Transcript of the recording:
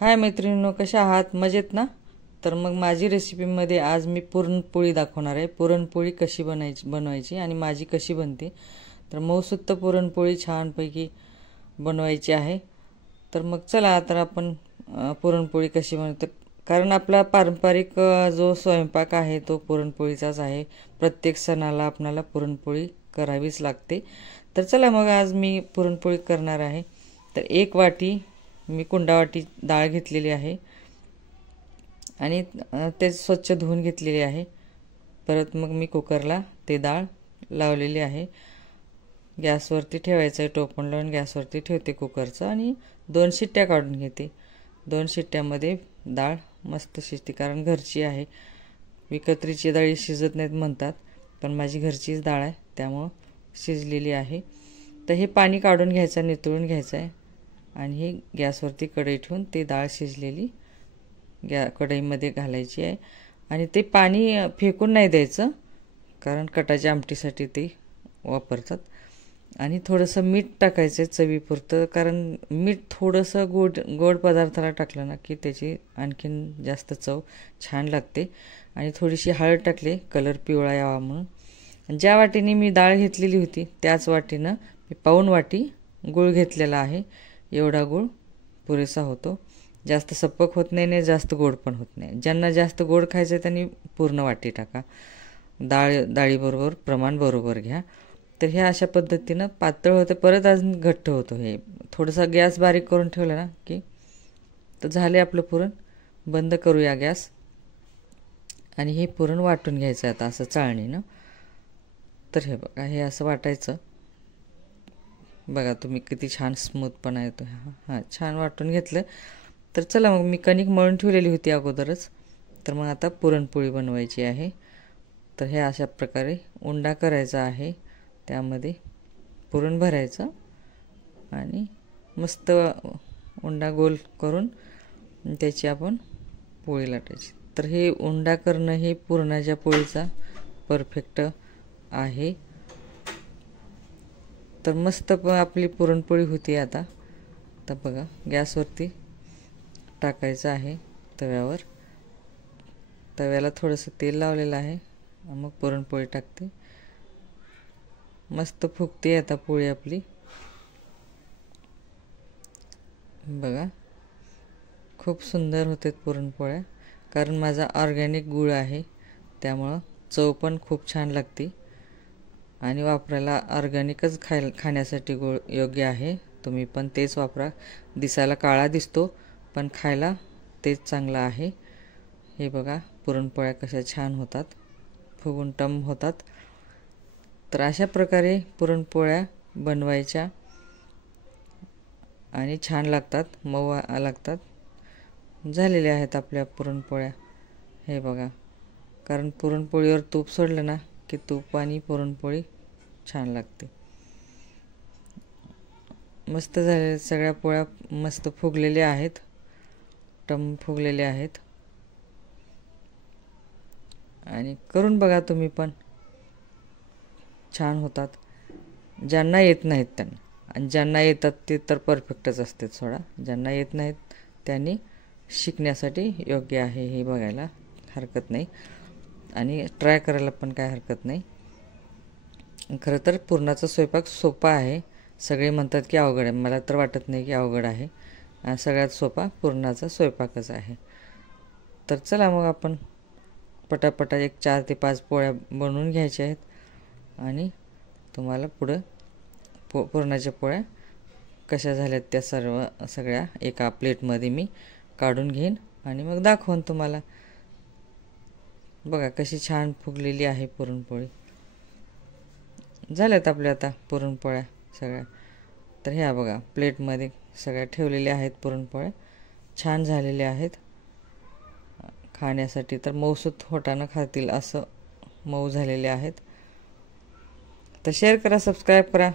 हाय मैत्रिणींनो, कशा आहात? मजेत ना? तर मग माझी रेसिपीमध्ये आज मी पुरणपोळी दाखवणार आहे. पुरणपोळी कशी बनवायची आणि माझी कशी बनते. तर मऊसुत पुरणपोळी छानपैकी बनवायची आहे. तर मग चला तर आपण पुरणपोळी कशी बनवतो. कारण आपला पारंपरिक जो स्वयंपाक आहे तो पुरणपोळीचाच आहे. प्रत्येक सणाला आपल्याला पुरणपोळी करावीच लागते. तर चला मग आज मी पुरणपोळी करणार आहे. तर 1 वाटी मी कुंडावाटी डाळ घेतलेली आहे आणि ते स्वच्छ धुवून घेतलेली आहे. परत मग मी कुकरला ते डाळ लावलेली आहे. गॅसवरती ठेवायचं आहे. टोपण लावून गॅसवरती ठेवते कुकरचं आणि 2 शिट्ट्या काढून घेते. 2 शिट्ट्यामध्ये डाळ मस्त शिजते. कारण घरची आहे. विकत्रीची डाळी शिजत नाहीत म्हणतात, पण माझी घरचीच डाळ आहे त्यामुळं शिजलेली आहे. तर हे पाणी काढून घ्यायचं, नितळून घ्यायचं आहे आणि हे गॅसवरती कढई ठेवून ते डाळ शिजलेली कढईमध्ये घालायची आहे. आणि ते पाणी फेकून नाही द्यायचं, कारण कटाच्या आमटीसाठी ते वापरतात. आणि थोडंसं मीठ टाकायचं आहे चवीपुरतं, कारण मीठ थोडंसं गोड पदार्थाला टाकलं ना की त्याची आणखीन जास्त चव छान लागते. आणि थोडीशी हळद टाकली, कलर पिवळा यावा म्हणून. ज्या वाटीने मी डाळ घेतलेली होती त्याच वाटीनं मी पाऊण वाटी गूळ घेतलेला आहे. एवढा गूळ पुरेसा होतो. जास्त सपक होत नाही आणि जास्त गोड पण होत नाही. ज्यांना जास्त गोड खायचं आहे त्यांनी पूर्ण वाटी टाका. डाळीबरोबर प्रमाण बरोबर घ्या. तर हे अशा पद्धतीनं पातळ होतं, परत अजून घट्ट होतं. हे थोडासा गॅस बारीक करून ठेवला ना की तर झाले आपलं पुरण. बंद करूया गॅस आणि हे पुरण वाटून घ्यायचं आता असं चाळणीनं. तर हे बघा, हे असं वाटायचं. बघा तुम्ही किती छान स्मूथपणा येतो. हां, छान वाटून घेतलं. तर चला मग मी कणिक मळून ठेवलेली होती अगोदरच. तर मग आता पुरणपोळी बनवायची आहे. तर हे अशा प्रकारे उंडा करायचा आहे. त्यामध्ये पुरण भरायचं आणि मस्त उंडा गोल करून त्याची आपण पोळी लाटायची. तर हे उंडा करणं हे पुरणाच्या पोळीचा परफेक्ट आहे. तर मस्त आपली पुरणपोळी होती आता. तर बघा, गॅसवरती टाकायचं आहे तव्यावर. तव्याला थोडंसं तेल लावलेलं आहे. मग पुरणपोळी टाकते. मस्त फुगते आता पोळी आपली. बघा, खूप सुंदर होते पुरणपोळ्या. कारण माझा ऑर्गॅनिक गूळ आहे त्यामुळं चव पण खूप छान लागते. आणि वापरायला ऑर्गॅनिकच खाण्यासाठी गूळ योग्य आहे. तुम्ही पण तेच वापरा. दिसायला काळा दिसतो पण खायला तेच चांगलं आहे. हे बघा, पुरणपोळ्या कशा छान होतात, फुगून टम होतात. तर अशा प्रकारे पुरणपोळ्या बनवायच्या आणि छान लागतात, मऊ लागतात. झालेल्या आहेत आपल्या पुरणपोळ्या. हे बघा, कारण पुरणपोळीवर तूप सोडलं ना की तूप आणि पुरणपोळी छान लागते. मस्त झाले. सगळ्या पोळ्या मस्त फुगलेल्या आहेत, टम फुगलेल्या आहेत. आणि करून बघा तुम्ही पण, छान होतात. ज्यांना येत नाहीत त्यांना, आणि ज्यांना येतात ते तर परफेक्टच असते. सोडा, ज्यांना येत नाहीत त्यांनी शिकण्यासाठी योग्य आहे. हे बघायला हरकत नाही आणि ट्राय करायला पण काय हरकत नाही. खरं तर पुरणाचा स्वयंपाक सोपा आहे. सगळे म्हणतात की अवघड आहे. मला तर वाटत नाही की अवघड आहे. सगळ्यात सोपा पुरणाचा स्वयंपाकच आहे. तर चला मग आपण पटापटा एक 4 ते 5 पोळ्या बनवून घ्यायच्या आहेत आणि तुम्हाला पुढं पुरणाच्या पोळ्या कशा झाल्यात त्या सगळ्या एका प्लेटमध्ये मी काढून घेईन आणि मग दाखवून तुम्हाला. बघा कशी छान फुगलेली आहे पुरणपोळी. झाल्यात आपल्या आता पुरणपोळ्या सगळ्या. तर ह्या बघा, प्लेटमध्ये सगळ्या ठेवलेल्या आहेत पुरणपोळ्या. छान झालेल्या आहेत. खाण्यासाठी तर मऊसूत होटानं खातील असं मऊ झालेले आहेत. तर शेअर करा, सबस्क्राईब करा.